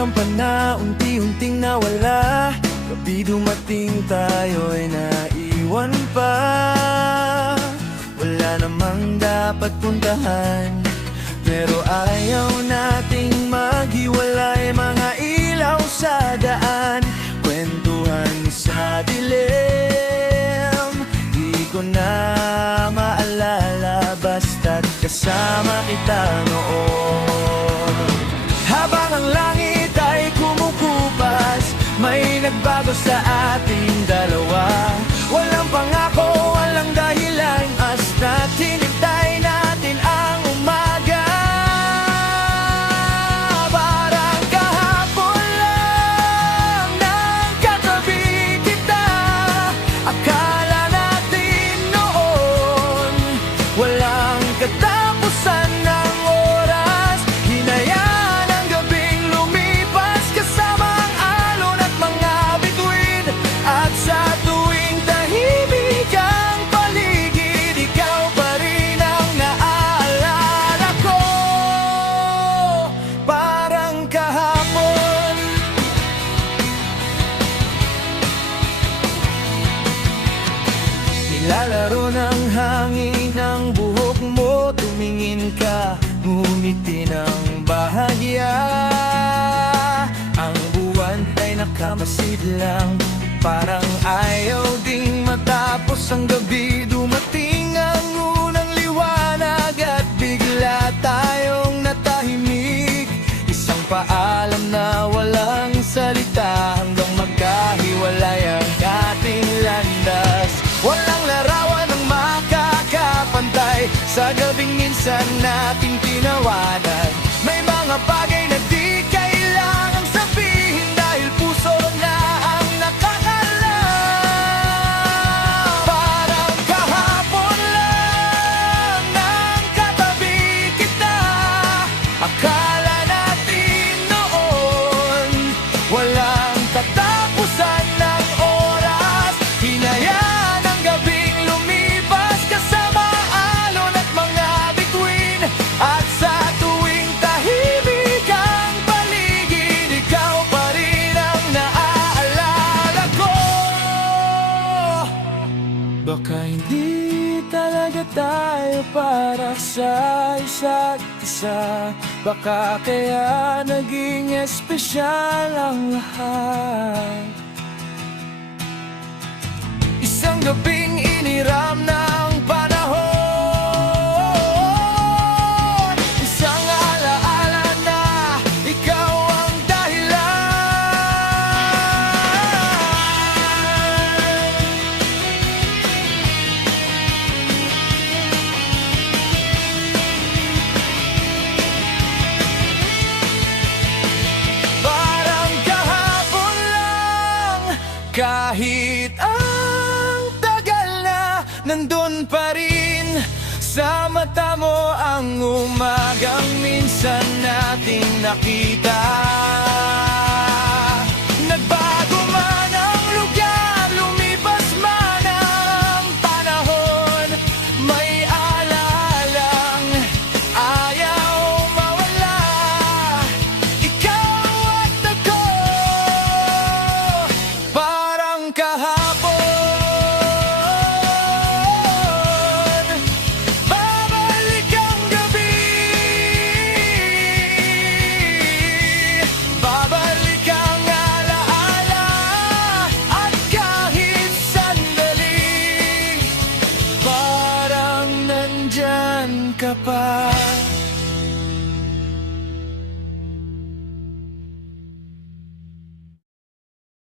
ang pana, unti-unting nawala. Gabi dumating, tayo'y naiwan pa. Wala namang dapat puntahan, pero ayaw nating maghiwalay. Mga ilaw sa daan, kwentuhan sa dilim. Di ko na maalala, basta't kasama kita noon. Habang ang langit ay kumukupas, may nagbago sa ating dalawa. Walang pangako, walang dahilan, basta't hinintay natin ang umaga. Parang kahapon lang nang katabi kita, akala natin noon walang katapusan ng oras. Hinayaan ang gabing lumipas, kasama ang alon at mga bituin. At sa tuwing tahimik ang paligid, ikaw pa rin ang naaalala ko. Parang kahapon. Nilalaro ng hangin ang buhok mo, tumingin ka, ngumiti ng bahagya. Ang buwan ay nakamasid lang, parang ayaw ding matapos ang gabi. Dumating ang unang liwanag at bigla tayong natahimik. Isang paalam na walang salita, hanggang magkahiwalay ang ating landas. Walang larawan ng makakapantay sa gabing minsan nating tinawanan. May mga bagay na di kailangang sabihin, dahil puso na ang nakakalam. Parang kahapon lang nang katabi kita, akala natin noon walang katapusan ng oras. Hinayaan ang gabing lumipas, kasama alon at mga bituin. At sa tuwing tahimik ang paligid, ikaw pa rin ang naaalala ko. Baka hindi talaga tayo para sa isa't isa, baka kaya naging espesyal ang lahat. Isang gabing iniram ng panahon, isang alaala na ikaw ang dahilan. Parang kahapon lang, kahit nandun pa rin sa mata mo ang umagang minsan nating nakita. Nagbago man ang lugar, lumipas man ang panahon, may alalang ayaw mawala. Ikaw at ako, parang kahapon. Ka pa.